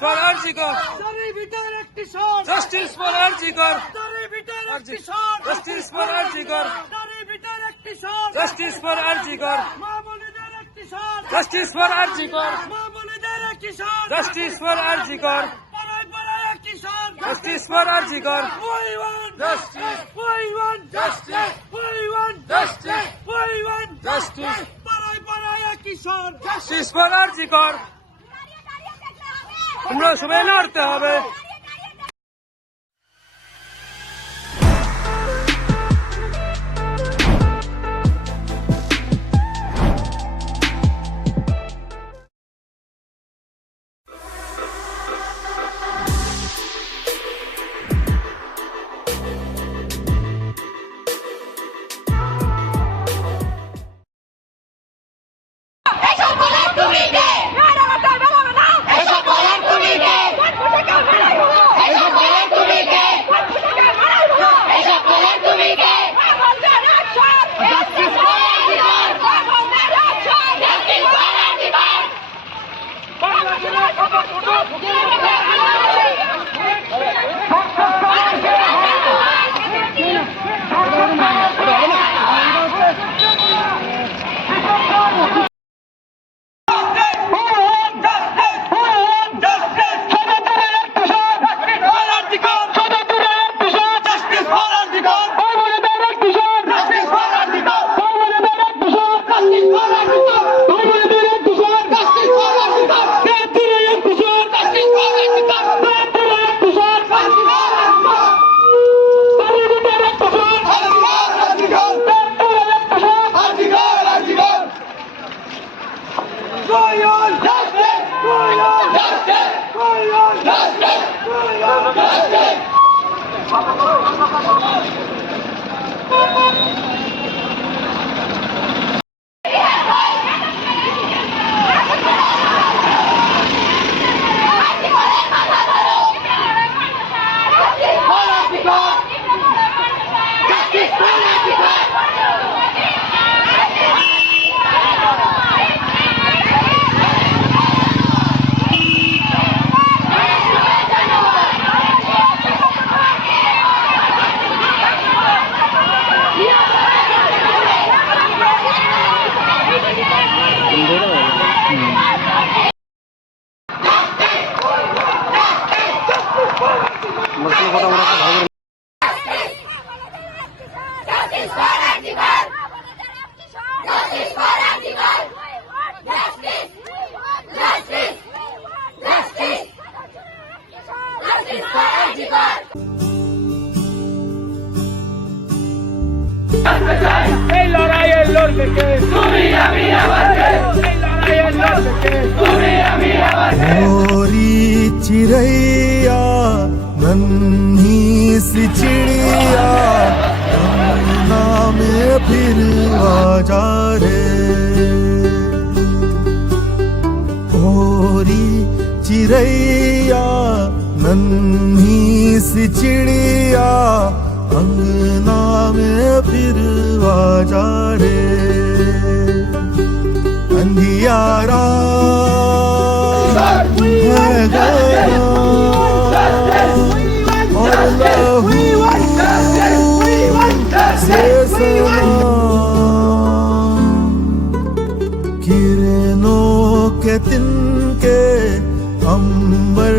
for Arjikor. Justice for Arjikor. Justice for Arjikor. Justice for Arjikor. Justice for Arjikor. Justice for Arjikor. Justice for Arjikor. Justice. Justice. Justice. Justice. Justice for Arjikor. তোমরা সবাই লড়তে হবে। এই লড়াইয়ের লড়বে কে? তুমি আমি আবার কে? এই লড়াইয়ের লড়বে কে? তুমি আমি আবার কে? मोरी चिड़ैया नन्ही सी चिड़िया अंगना में फिर आ जा रे मोरी चिड़ैया नन्ही सी चिड़िया अंगना में फिर आ जा रे अंधियारा है गया और लहू से सलाम किरणों के तिनके अंबर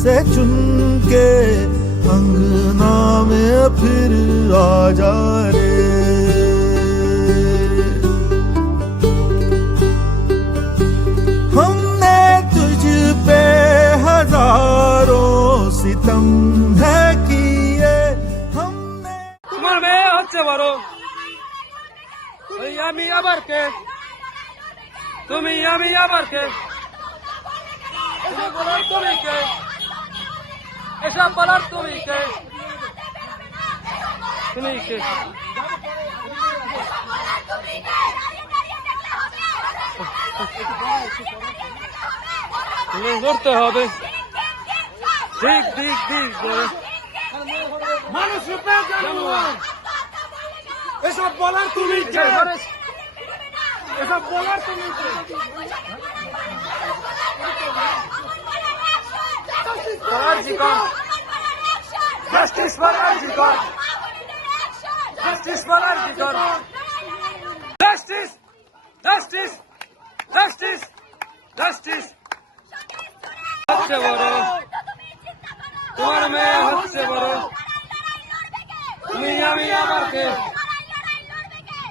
से चुनके अंगना में फिर आ जा रे हमने तुझ पे हजारों सितम है किए हमने তোমার মেয়ে হচ্ছে বড় ওই আমি আবার কে? তুমি আমি আবার কে? এসব বলার তুমি কে? এসব বলার তুমি কে? তুমি কে? লড়তে হবে। ঠিক ঠিক ঠিক মানুষ রূপে জানোয়ার। এসব বলার তুমি কে? এসব বলার তুমি কে? RG Kar justice for RG Kar justice for RG Kar justice justice justice justice হচ্ছে বড় তোমার মেয়ে হচ্ছে বড় তুমি আমি আবার কে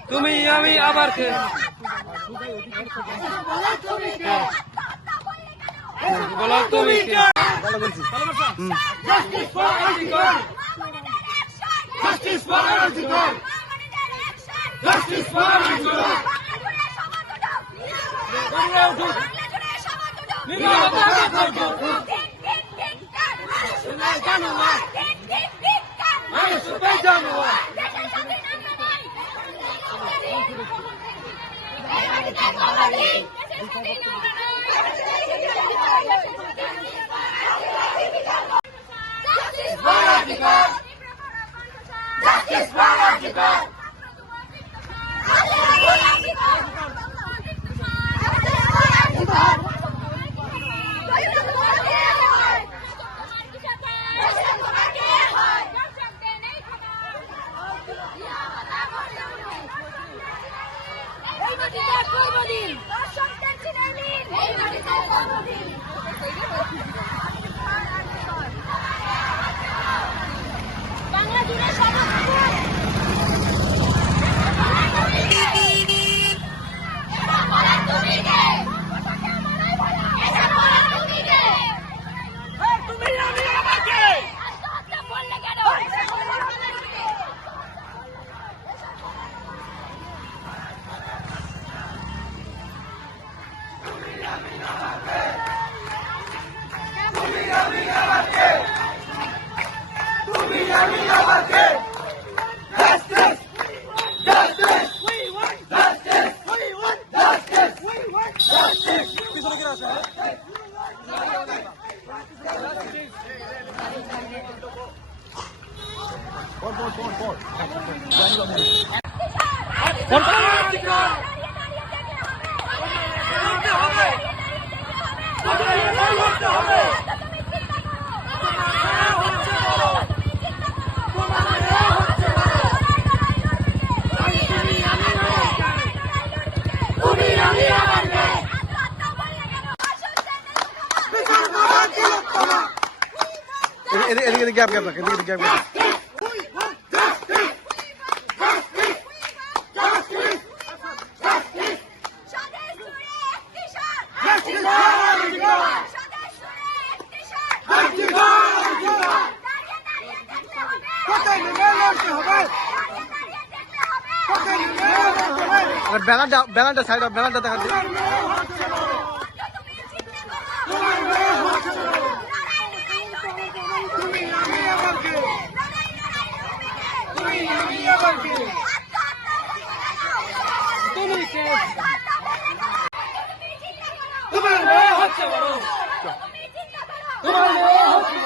তুমি আমি আবার কে বলো তুমি কে justice for RG Kar justice for RG Kar justice for RG Kar Bangla জুড়ে সর্বপ্রথম এদিকে গ্যাপ গ্যাপ রাখ, এদিকে গ্যাপ গ্যাপ। ব্যানারটা সাইড অফ ব্যানারটা দেখা দিই। তোমার মেয়ে হচ্ছে বড় তোমার মেয়ে হচ্ছে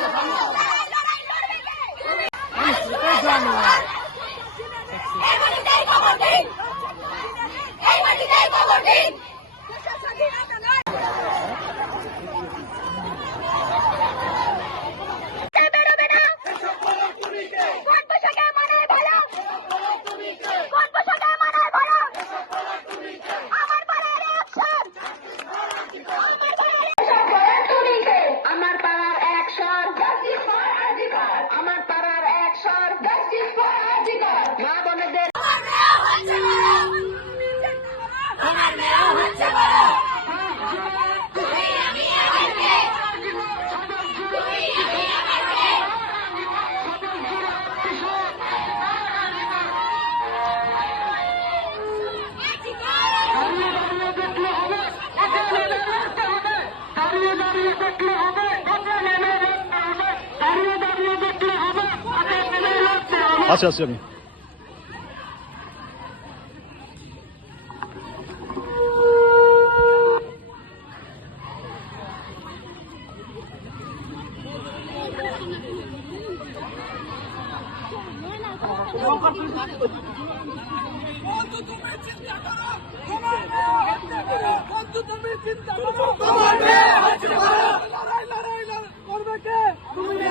আচ্ছা আচ্ছা আমি করবে কে? তুমি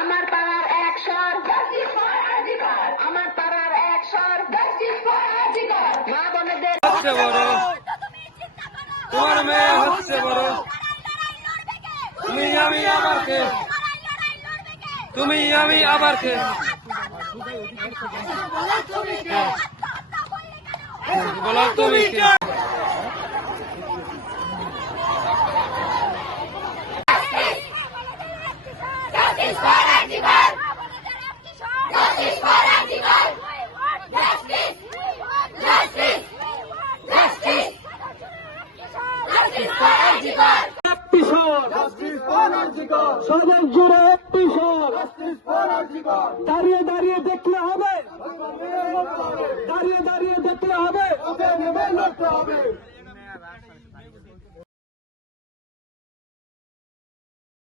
আমার পাড়ার এক স্বর জাস্টিস ফর আজিকার, আমার পাড়ার এক স্বর জাস্টিস ফর আজিকার। মা বোনেদের হচ্ছে বড়, তোমার মেয়ে হচ্ছে বড়। তুমি আমি আবার কে, তুমি আমি আবার কে, বলো তুমি কে। Justice for Antigar! Justice for Antigar! Justice! Justice! Justice! Justice for Antigar! সদর জুড়ে একটি স্বর, দাঁড়িয়ে দাঁড়িয়ে দেখলে হবে, দাঁড়িয়ে দাঁড়িয়ে দেখলে হবে।